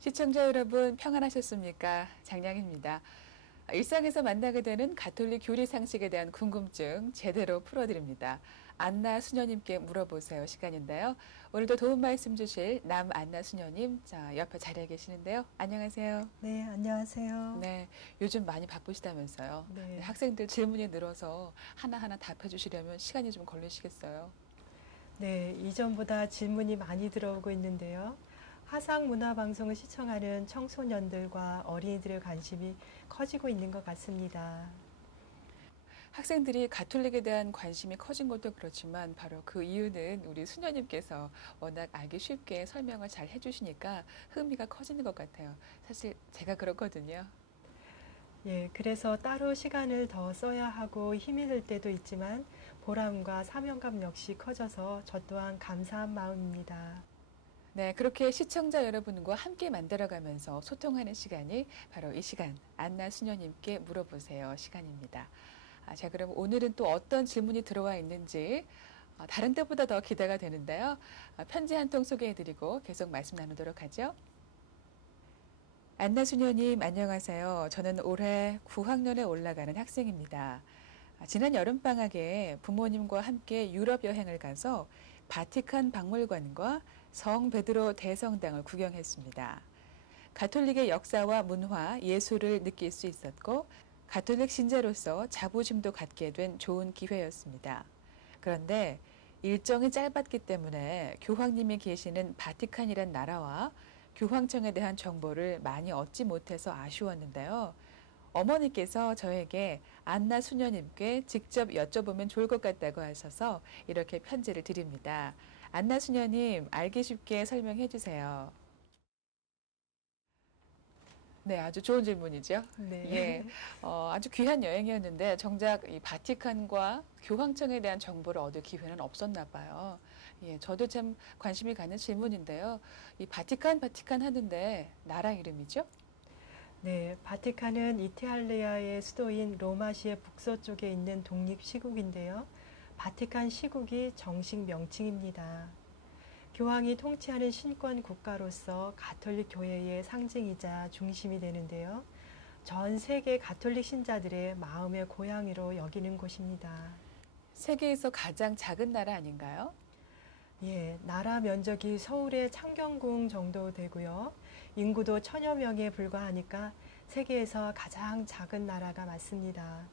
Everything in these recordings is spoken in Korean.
시청자 여러분 평안하셨습니까? 장량입니다. 일상에서 만나게 되는 가톨릭 교리 상식에 대한 궁금증 제대로 풀어드립니다. 안나 수녀님께 물어보세요 시간인데요. 오늘도 도움 말씀 주실 남안나 수녀님, 옆에 자리에 계시는데요. 안녕하세요. 네, 안녕하세요. 네, 요즘 많이 바쁘시다면서요. 네. 학생들 질문이 늘어서 하나하나 답해 주시려면 시간이 좀 걸리시겠어요. 네, 이전보다 질문이 많이 들어오고 있는데요. 화상문화방송을 시청하는 청소년들과 어린이들의 관심이 커지고 있는 것 같습니다. 학생들이 가톨릭에 대한 관심이 커진 것도 그렇지만 바로 그 이유는 우리 수녀님께서 워낙 알기 쉽게 설명을 잘 해주시니까 흥미가 커지는 것 같아요. 사실 제가 그렇거든요. 예, 그래서 따로 시간을 더 써야 하고 힘이 들 때도 있지만 보람과 사명감 역시 커져서 저 또한 감사한 마음입니다. 네, 그렇게 시청자 여러분과 함께 만들어가면서 소통하는 시간이 바로 이 시간, 안나 수녀님께 물어보세요 시간입니다. 자, 그럼 오늘은 또 어떤 질문이 들어와 있는지 다른 때보다 더 기대가 되는데요. 편지 한 통 소개해드리고 계속 말씀 나누도록 하죠. 안나 수녀님 안녕하세요. 저는 올해 9학년에 올라가는 학생입니다. 지난 여름방학에 부모님과 함께 유럽 여행을 가서 바티칸 박물관과 성 베드로 대성당을 구경했습니다. 가톨릭의 역사와 문화, 예술을 느낄 수 있었고 가톨릭 신자로서 자부심도 갖게 된 좋은 기회였습니다. 그런데 일정이 짧았기 때문에 교황님이 계시는 바티칸이란 나라와 교황청에 대한 정보를 많이 얻지 못해서 아쉬웠는데요. 어머니께서 저에게 안나 수녀님께 직접 여쭤보면 좋을 것 같다고 하셔서 이렇게 편지를 드립니다. 안나 수녀님, 알기 쉽게 설명해 주세요. 네, 아주 좋은 질문이죠. 네. 예, 아주 귀한 여행이었는데 정작 이 바티칸과 교황청에 대한 정보를 얻을 기회는 없었나 봐요. 예, 저도 참 관심이 가는 질문인데요. 이 바티칸 하는데 나라 이름이죠? 네, 바티칸은 이탈리아의 수도인 로마시의 북서쪽에 있는 독립시국인데요. 바티칸 시국이 정식 명칭입니다. 교황이 통치하는 신권 국가로서 가톨릭 교회의 상징이자 중심이 되는데요. 전 세계 가톨릭 신자들의 마음의 고향으로 여기는 곳입니다. 세계에서 가장 작은 나라 아닌가요? 예, 나라 면적이 서울의 창경궁 정도 되고요. 인구도 1000여 명에 불과하니까 세계에서 가장 작은 나라가 맞습니다.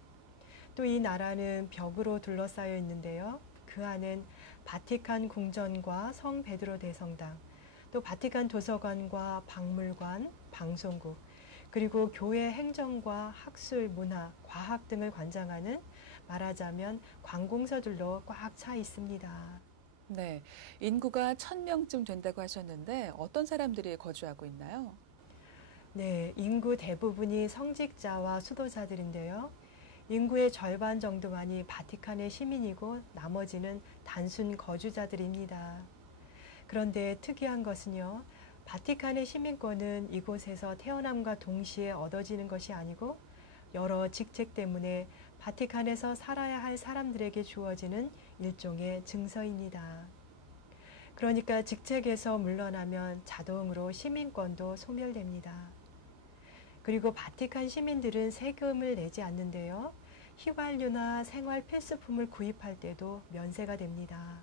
또 이 나라는 벽으로 둘러싸여 있는데요. 그 안은 바티칸 궁전과 성 베드로 대성당, 또 바티칸 도서관과 박물관, 방송국, 그리고 교회 행정과 학술, 문화, 과학 등을 관장하는 말하자면 관공서들로 꽉 차 있습니다. 네, 인구가 1000명쯤 된다고 하셨는데 어떤 사람들이 거주하고 있나요? 네, 인구 대부분이 성직자와 수도자들인데요. 인구의 절반 정도만이 바티칸의 시민이고 나머지는 단순 거주자들입니다. 그런데 특이한 것은요, 바티칸의 시민권은 이곳에서 태어남과 동시에 얻어지는 것이 아니고 여러 직책 때문에 바티칸에서 살아야 할 사람들에게 주어지는 일종의 증서입니다. 그러니까 직책에서 물러나면 자동으로 시민권도 소멸됩니다. 그리고 바티칸 시민들은 세금을 내지 않는데요. 휘발유나 생활 필수품을 구입할 때도 면세가 됩니다.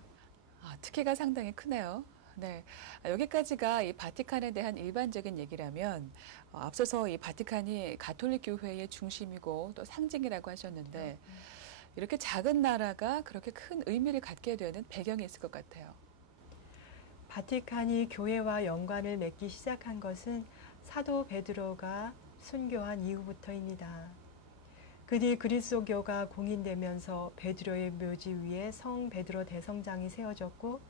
특혜가 상당히 크네요. 네, 여기까지가 이 바티칸에 대한 일반적인 얘기라면 앞서서 이 바티칸이 가톨릭 교회의 중심이고 또 상징이라고 하셨는데 이렇게 작은 나라가 그렇게 큰 의미를 갖게 되는 배경이 있을 것 같아요. 바티칸이 교회와 연관을 맺기 시작한 것은 사도 베드로가 순교한 이후부터입니다. 그 뒤 그리스도교가 공인되면서 베드로의 묘지 위에 성 베드로 대성당이 세워졌고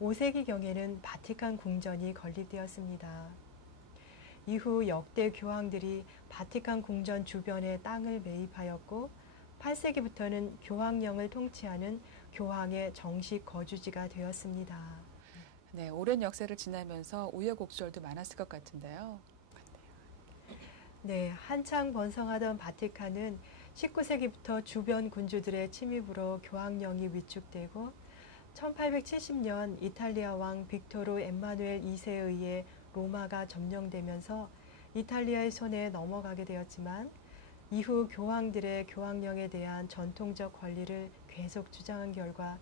5세기경에는 바티칸 궁전이 건립되었습니다. 이후 역대 교황들이 바티칸 궁전 주변의 땅을 매입하였고 8세기부터는 교황령을 통치하는 교황의 정식 거주지가 되었습니다. 네, 오랜 역사를 지나면서 우여곡절도 많았을 것 같은데요. 네, 한창 번성하던 바티칸은 19세기부터 주변 군주들의 침입으로 교황령이 위축되고 1870년 이탈리아 왕 빅토르 엠마누엘 2세에 의해 로마가 점령되면서 이탈리아의 손에 넘어가게 되었지만 이후 교황들의 교황령에 대한 전통적 권리를 계속 주장한 결과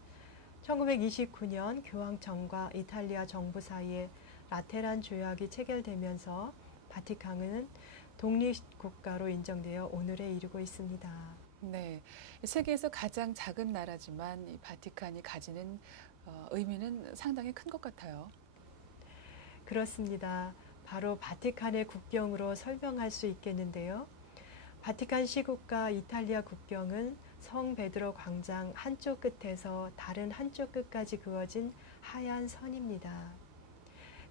1929년 교황청과 이탈리아 정부 사이에 라테란 조약이 체결되면서 바티칸은 독립국가로 인정되어 오늘에 이르고 있습니다. 네, 세계에서 가장 작은 나라지만 이 바티칸이 가지는 의미는 상당히 큰 것 같아요. 그렇습니다. 바로 바티칸의 국경으로 설명할 수 있겠는데요. 바티칸 시국과 이탈리아 국경은 성 베드로 광장 한쪽 끝에서 다른 한쪽 끝까지 그어진 하얀 선입니다.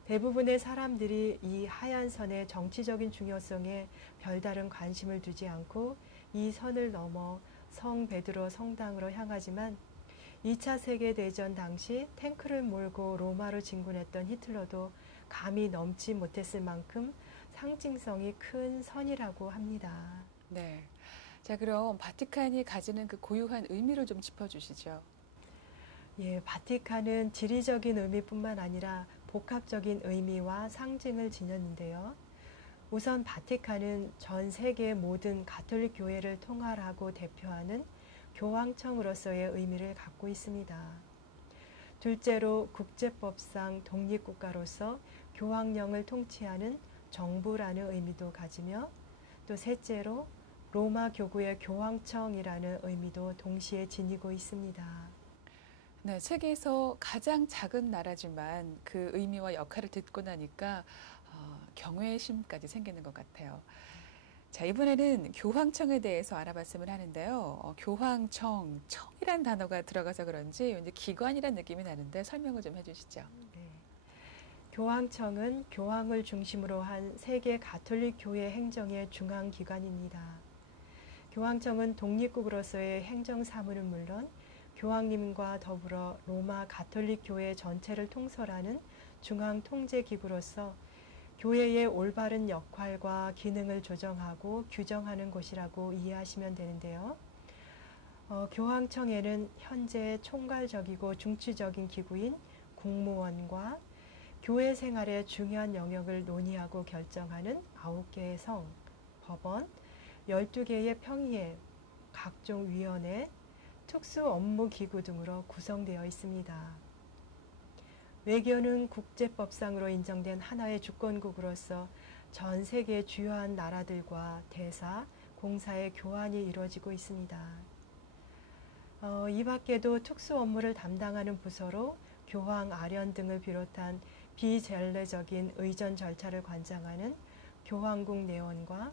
대부분의 사람들이 이 하얀 선의 정치적인 중요성에 별다른 관심을 두지 않고 이 선을 넘어 성 베드로 성당으로 향하지만 2차 세계대전 당시 탱크를 몰고 로마로 진군했던 히틀러도 감히 넘지 못했을 만큼 상징성이 큰 선이라고 합니다. 네. 자, 그럼 바티칸이 가지는 그 고유한 의미를 좀 짚어주시죠. 예, 바티칸은 지리적인 의미뿐만 아니라 복합적인 의미와 상징을 지녔는데요. 우선 바티칸은 전 세계 모든 가톨릭 교회를 통할하고 대표하는 교황청으로서의 의미를 갖고 있습니다. 둘째로 국제법상 독립국가로서 교황령을 통치하는 정부라는 의미도 가지며 또 셋째로 로마 교구의 교황청이라는 의미도 동시에 지니고 있습니다. 네, 세계에서 가장 작은 나라지만 그 의미와 역할을 듣고 나니까 경외심까지 생기는 것 같아요. 자, 이번에는 교황청에 대해서 알아봤으면 하는데요. 교황청, 청이란 단어가 들어가서 그런지 왠지 기관이란 느낌이 나는데 설명을 좀 해주시죠. 네. 교황청은 교황을 중심으로 한 세계 가톨릭 교회 행정의 중앙기관입니다. 교황청은 독립국으로서의 행정 사무는 물론 교황님과 더불어 로마 가톨릭 교회 전체를 통솔하는 중앙 통제 기구로서 교회의 올바른 역할과 기능을 조정하고 규정하는 곳이라고 이해하시면 되는데요. 교황청에는 현재 총괄적이고 중추적인 기구인 국무원과 교회 생활의 중요한 영역을 논의하고 결정하는 9개의 성, 법원, 12개의 평의회, 각종 위원회, 특수 업무 기구 등으로 구성되어 있습니다. 외교는 국제법상으로 인정된 하나의 주권국으로서 전 세계 주요한 나라들과 대사, 공사의 교환이 이루어지고 있습니다. 이 밖에도 특수 업무를 담당하는 부서로 교황 아련 등을 비롯한 비전례적인 의전 절차를 관장하는 교황국 내원과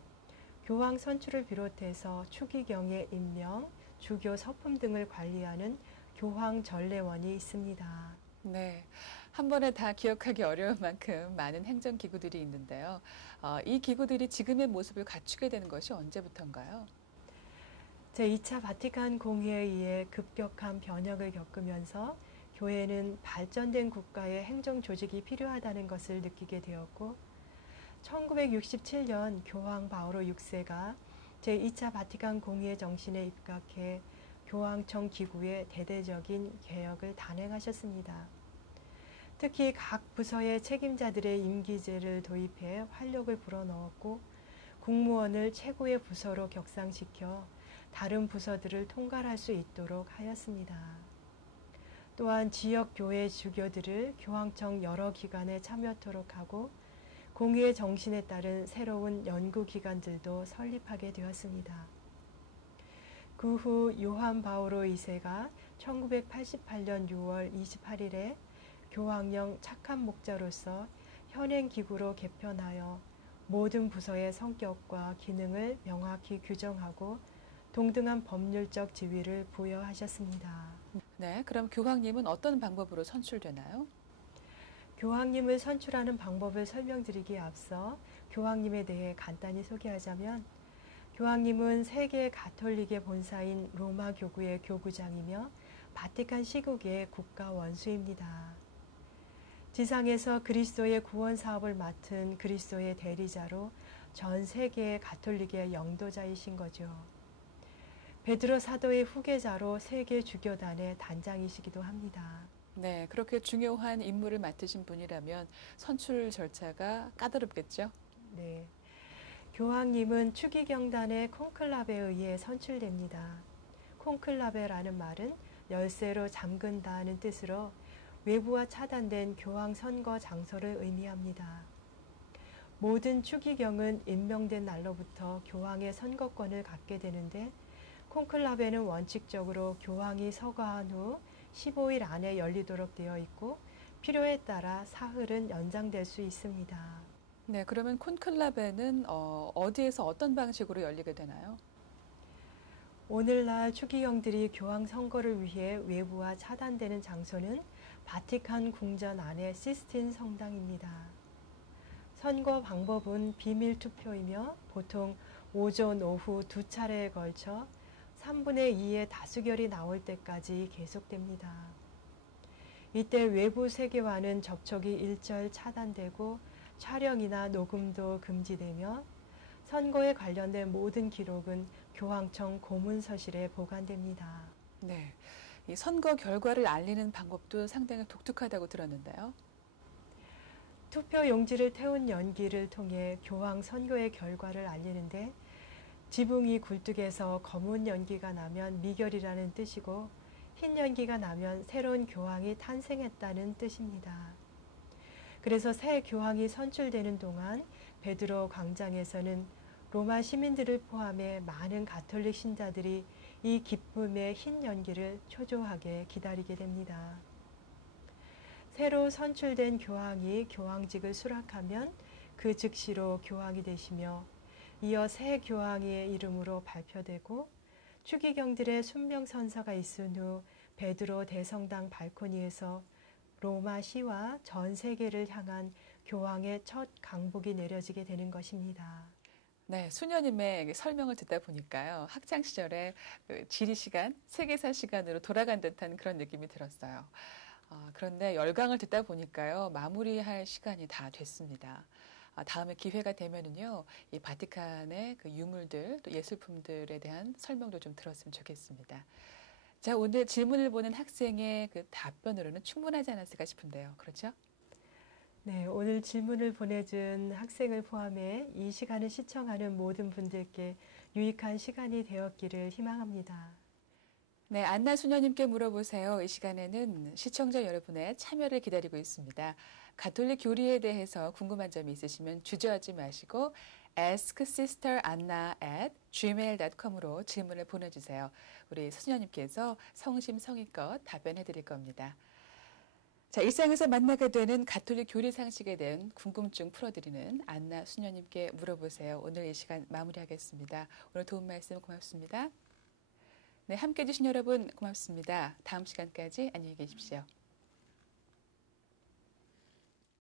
교황 선출을 비롯해서 추기경의 임명, 주교 서품 등을 관리하는 교황 전례원이 있습니다. 네, 한 번에 다 기억하기 어려운 만큼 많은 행정기구들이 있는데요. 이 기구들이 지금의 모습을 갖추게 되는 것이 언제부터인가요? 제2차 바티칸 공의회에 의해 급격한 변혁을 겪으면서 교회는 발전된 국가의 행정 조직이 필요하다는 것을 느끼게 되었고 1967년 교황 바오로 6세가 제2차 바티칸 공의회 정신에 입각해 교황청 기구의 대대적인 개혁을 단행하셨습니다. 특히 각 부서의 책임자들의 임기제를 도입해 활력을 불어넣었고 국무원을 최고의 부서로 격상시켜 다른 부서들을 통괄할 수 있도록 하였습니다. 또한 지역 교회 주교들을 교황청 여러 기관에 참여토록 하고 공의회 정신에 따른 새로운 연구기관들도 설립하게 되었습니다. 그 후 요한 바오로 2세가 1988년 6월 28일에 교황령 착한 목자로서 현행기구로 개편하여 모든 부서의 성격과 기능을 명확히 규정하고 동등한 법률적 지위를 부여하셨습니다. 네, 그럼 교황님은 어떤 방법으로 선출되나요? 교황님을 선출하는 방법을 설명드리기에 앞서 교황님에 대해 간단히 소개하자면 교황님은 세계 가톨릭의 본사인 로마 교구의 교구장이며 바티칸 시국의 국가 원수입니다. 지상에서 그리스도의 구원 사업을 맡은 그리스도의 대리자로 전 세계의 가톨릭의 영도자이신 거죠. 베드로 사도의 후계자로 세계 주교단의 단장이시기도 합니다. 네, 그렇게 중요한 임무를 맡으신 분이라면 선출 절차가 까다롭겠죠? 네. 교황님은 추기경단의 콘클라베에 의해 선출됩니다. 콘클라베라는 말은 열쇠로 잠근다는 뜻으로 외부와 차단된 교황 선거 장소를 의미합니다. 모든 추기경은 임명된 날로부터 교황의 선거권을 갖게 되는데 콘클라베는 원칙적으로 교황이 서거한 후 15일 안에 열리도록 되어 있고 필요에 따라 사흘은 연장될 수 있습니다. 네, 그러면 콘클라베는 어디에서 어떤 방식으로 열리게 되나요? 오늘날 추기경들이 교황 선거를 위해 외부와 차단되는 장소는 바티칸 궁전 안의 시스틴 성당입니다. 선거 방법은 비밀 투표이며 보통 오전, 오후 두 차례에 걸쳐 3분의 2의 다수결이 나올 때까지 계속됩니다. 이때 외부 세계와는 접촉이 일절 차단되고 촬영이나 녹음도 금지되며 선거에 관련된 모든 기록은 교황청 고문서실에 보관됩니다. 네, 이 선거 결과를 알리는 방법도 상당히 독특하다고 들었는데요. 투표 용지를 태운 연기를 통해 교황 선거의 결과를 알리는데 지붕이 굴뚝에서 검은 연기가 나면 미결이라는 뜻이고 흰 연기가 나면 새로운 교황이 탄생했다는 뜻입니다. 그래서 새 교황이 선출되는 동안 베드로 광장에서는 로마 시민들을 포함해 많은 가톨릭 신자들이 이 기쁨의 흰 연기를 초조하게 기다리게 됩니다. 새로 선출된 교황이 교황직을 수락하면 그 즉시로 교황이 되시며 이어 새 교황의 이름으로 발표되고 추기경들의 순명선서가 있은 후 베드로 대성당 발코니에서 로마 시와 전 세계를 향한 교황의 첫 강복이 내려지게 되는 것입니다. 네, 수녀님의 설명을 듣다 보니까요. 학창 시절에 그 지리 시간, 세계사 시간으로 돌아간 듯한 그런 느낌이 들었어요. 그런데 열강을 듣다 보니까요. 마무리할 시간이 다 됐습니다. 다음에 기회가 되면은요. 이 바티칸의 그 유물들, 또 예술품들에 대한 설명도 좀 들었으면 좋겠습니다. 자, 오늘 질문을 보는 학생의 그 답변으로는 충분하지 않았을까 싶은데요. 그렇죠? 네, 오늘 질문을 보내준 학생을 포함해 이 시간을 시청하는 모든 분들께 유익한 시간이 되었기를 희망합니다. 네, 안나 수녀님께 물어보세요. 이 시간에는 시청자 여러분의 참여를 기다리고 있습니다. 가톨릭 교리에 대해서 궁금한 점이 있으시면 주저하지 마시고 asksisteranna@gmail.com으로 질문을 보내주세요. 우리 수녀님께서 성심성의껏 답변해 드릴 겁니다. 자, 일상에서 만나게 되는 가톨릭 교리 상식에 대한 궁금증 풀어드리는 안나 수녀님께 물어보세요. 오늘 이 시간 마무리하겠습니다. 오늘 도움 말씀 고맙습니다. 네, 함께 해주신 여러분 고맙습니다. 다음 시간까지 안녕히 계십시오.